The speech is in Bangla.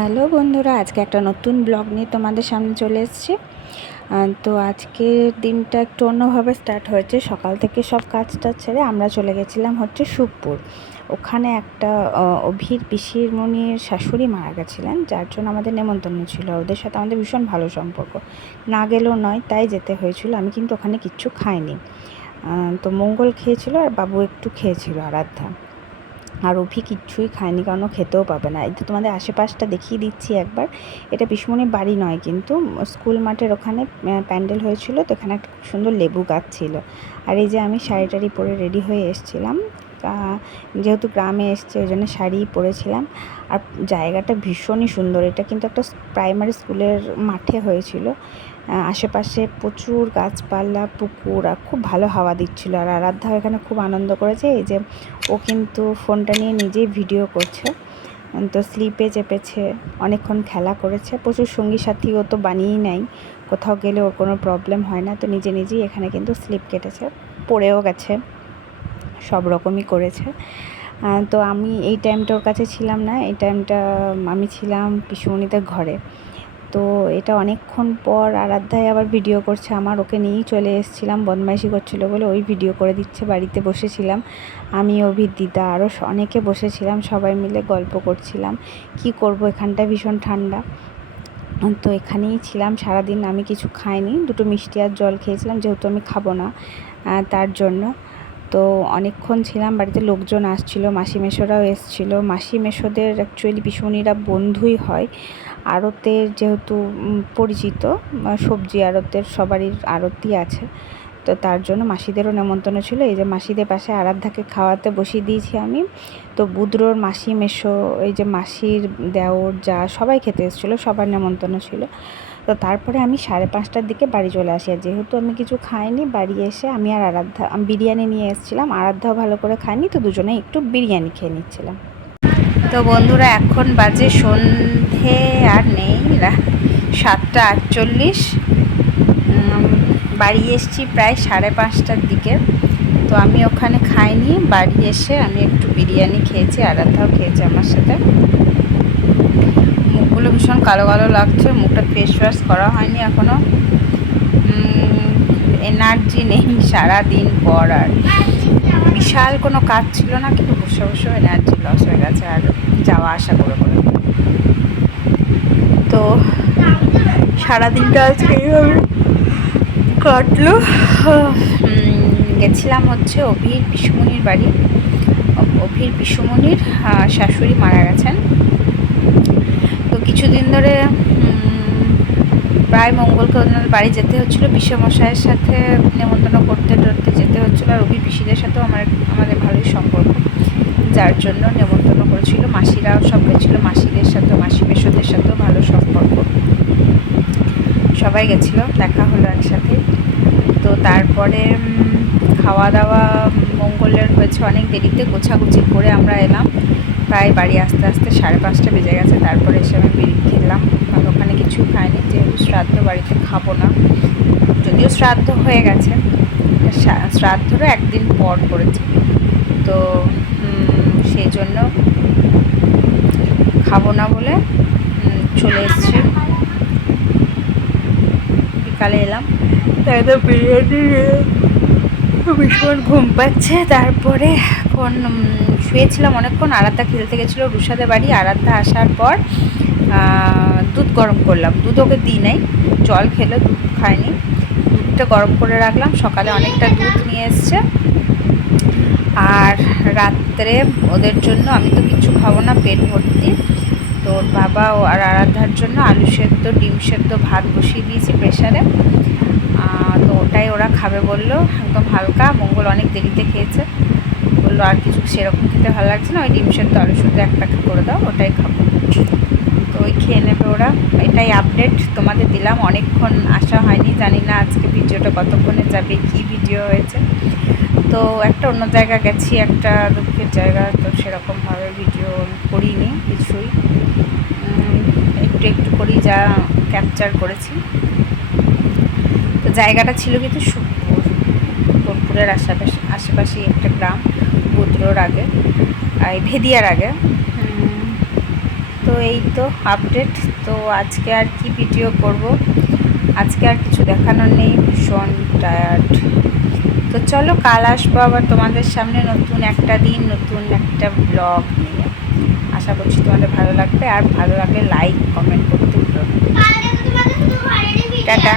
হ্যালো বন্ধুরা, আজকে একটা নতুন ব্লগ নিয়ে তোমাদের সামনে চলে এসেছি। তো আজকের দিনটা একটু অন্যভাবে স্টার্ট হয়েছে। সকাল থেকে সব কাজটা ছেড়ে আমরা চলে গেছিলাম সুখপুর। ওখানে একটা অভির পিসির মনির শাশুড়ি মারা গেছিলেন, যার জন্য আমাদের নেমন্তন্ন ছিল। ওদের সাথে আমাদের ভীষণ ভালো সম্পর্ক, না গেলেও নয়, তাই যেতে হয়েছিল। আমি কিন্তু ওখানে কিচ্ছু খাইনি। তো মঙ্গল খেয়েছিল আর বাবু একটু খেয়েছিল, আরাধ্যা। আর অভি কিচ্ছুই খায়নি, কারণ ও খেতেও পাবে না। এই তো তোমাদের আশেপাশটা দেখিয়ে দিচ্ছি একবার। এটা পিসমনির বাড়ি নয়, কিন্তু স্কুল মাঠের ওখানে প্যান্ডেল হয়েছিল, তো এখানে একটা খুব সুন্দর লেবু গাছ ছিল। আর এই যে আমি শাড়ি টাড়ি পরে রেডি হয়ে এসেছিলাম, যেহেতু গ্রামে এসছে ওই জন্য শাড়ি পরেছিলাম। আর জায়গাটা ভীষণই সুন্দর। এটা কিন্তু একটা প্রাইমারি স্কুলের মাঠে হয়েছিল। আশেপাশে প্রচুর গাছপালা, পুকুর, আর খুব ভালো হাওয়া দিচ্ছিল। আর আরাধ্যা এখানে খুব আনন্দ করেছে। এই যে ও কিন্তু ফোনটা নিয়ে নিজেই ভিডিও করছে, তো স্লিপে চেপেছে, অনেকক্ষণ খেলা করেছে। প্রচুর সঙ্গী সাথী ও তো বানিয়েই নেয়, কোথাও গেলে ওর কোনো প্রবলেম হয় না। তো নিজে নিজেই এখানে কিন্তু স্লিপ কেটেছে, পড়েও গেছে, সব রকমই করেছে। তো আমি এই টাইমটা ওর কাছে ছিলাম না, এই টাইমটা আমি ছিলাম পিসুমণিদের ঘরে। তো এটা অনেকক্ষণ পর আরাধ্যায় আবার ভিডিও করছে আমার, ওকে নিয়েই চলে এসেছিলাম। বদমাইশি করছিল বলে ওই ভিডিও করে দিচ্ছে। বাড়িতে বসেছিলাম আমি, অভির দিদা, আরও অনেকে বসেছিলাম, সবাই মিলে গল্প করছিলাম। কি করব, এখানটা ভীষণ ঠান্ডা, তো এখানেই ছিলাম সারাদিন। আমি কিছু খাইনি, দুটো মিষ্টি আর জল খেয়েছিলাম, যেহেতু আমি খাবো না তার জন্য। তো অনেকক্ষণ ছিলাম। বাড়িতে লোকজন আসছিল, মাসি মেশোরাও এসেছিলো। মাসি মেশোদের অ্যাকচুয়ালি পিসুনিরা বন্ধুই হয়। আড়তের যেহেতু পরিচিত, সবজি আড়তের সবারই আড়তই আছে, তো তার জন্য মাসিদেরও নেমন্তন্ন ছিল। এই যে মাসিদের পাশে আরাধ্যাকে খাওয়াতে বসিয়ে দিয়েছি আমি। তো বুদ্রোর মাসি মেশো, এই যে মাসির দেওর, যা সবাই খেতে এসেছিলো, সবার নেমন্তন্ন ছিল। তো তারপরে আমি 5:30টার দিকে বাড়ি চলে আসি। আর যেহেতু আমি কিছু খাইনি, বাড়ি এসে আমি আর আরাধ্যা বিরিয়ানি নিয়ে এসেছিলাম। আরাধ্যাও ভালো করে খাইনি, তো দুজনে একটু বিরিয়ানি খেয়ে নিচ্ছিলাম। তো বন্ধুরা, এখন বাজে সন্ধে আর নেই, 7:48। বাড়ি এসেছি প্রায় 5:30টার দিকে। তো আমি ওখানে খাইনি, বাড়ি এসে আমি একটু বিরিয়ানি খেয়েছি, আরাধ্যাও খেয়েছে আমার সাথে। মুখগুলো ভীষণ কালো কালো লাগছে, মুখটা ফেস ওয়াশ করা হয়নি এখনও। এনার্জি নেই সারাদিন পর। আর বিশাল কোনো কাজ ছিল না, কিন্তু বসে বসেও এনার্জি লস হয়ে গেছে, আর যাওয়া আসা করে করে। তো সারাদিনটা আজকে এইভাবে কাটলো। গেছিলাম অভির পিসুমনির বাড়ি। অভির পিসুমনির শাশুড়ি মারা গেছেন। তো কিছুদিন ধরে প্রায় মঙ্গলকে ওদের বাড়ি যেতে হচ্ছিলো, পিসেমশাইয়ের সাথে নেমন্তন্ন করতে টরতে যেতে হচ্ছিলো। আর অভি পিসিদের সাথেও আমাদের ভালোই সম্পর্ক, যার জন্য নেমন্তন্ন করেছিল। মাসিরাও সব গেছিলো, মাসিদের সাথেও, মাসি মেশোদের সাথেও ভালো সম্পর্ক, সবাই গেছিলো, দেখা হলো একসাথে। তো তারপরে খাওয়া দাওয়া মঙ্গলের হয়েছে অনেক দেরিতে, গোছাগুছি করে আমরা এলাম। প্রায় বাড়ি আস্তে আস্তে 5:30 বেজে গেছে। তারপরে এসে আমি বিড়ি খেলাম, কারণ ওখানে কিছু খাইনি, যেহেতু শ্রাদ্ধ, বাড়িতে খাবো না। যদিও শ্রাদ্ধ হয়ে গেছে, শ্রাদ্ধরও একদিন পর করেছে, তো সেই জন্য খাবো না বলে চলে এসেছি। বিকালে এলাম, তাই তো বিরিয়ানি ভীষণ ঘুম পাচ্ছে। তারপরে এখন শুয়েছিলাম অনেকক্ষণ। আরাধ্যা খেলতে গেছিলো রুষাদের বাড়ি। আরাধ্যা আসার পর দুধ গরম করলাম, দুধ ওকে দিই নাই, জল খেলো, দুধ খায়নি। দুধটা গরম করে রাখলাম, সকালে অনেকটা দুধ নিয়ে এসছে। আর রাত্রে ওদের জন্য, আমি তো কিছু খাবো না, পেট ভর্তি, তো ওর বাবা আর আরাধ্যার জন্য আলু সেদ্ধ, ডিম সেদ্ধ, ভাত বসিয়ে দিয়েছি প্রেশারে। তো ওটাই ওরা খাবে বললো, একদম হালকা। মঙ্গল অনেক দেরিতে খেয়েছে, বললো আর কিছু সেরকম খেতে ভালো লাগছে না, ওই ডিম সেদ্ধ আলু সেদ্ধ এক প্যাকেট করে দাও, ওটাই খাবো। তো ওই খেয়ে নেবে ওরা। এটাই আপডেট তোমাদের দিলাম। অনেকক্ষণ আসা হয়নি, জানি না আজকে ভিডিওটা কতক্ষণে যাবে, কি ভিডিও হয়েছে। তো একটা অন্য জায়গা গেছি, একটা দুঃখের জায়গা, তো সেরকমভাবে ভিডিও করিনি কিছুই, একটু একটু করেই যা ক্যাপচার করেছি। তো জায়গাটা ছিল কিন্তু সোনপুরের আশেপাশেই একটা গ্রাম, বুদ্রোর আগে, ভেদিয়ার আগে। তো এই তো আপডেট। তো আজকে আর কি ভিডিও করব, আজকে আর কিছু দেখানোর নেই, ভীষণ টায়ার্ড। তো চলো কাল আসবো আবার তোমাদের সামনে নতুন একটা দিন, নতুন একটা ব্লগ নিয়ে। আশা করছি তোমাদের ভালো লাগবে, আর ভালো লাগলে লাইক কমেন্ট করতে ভুলো না। টাটা।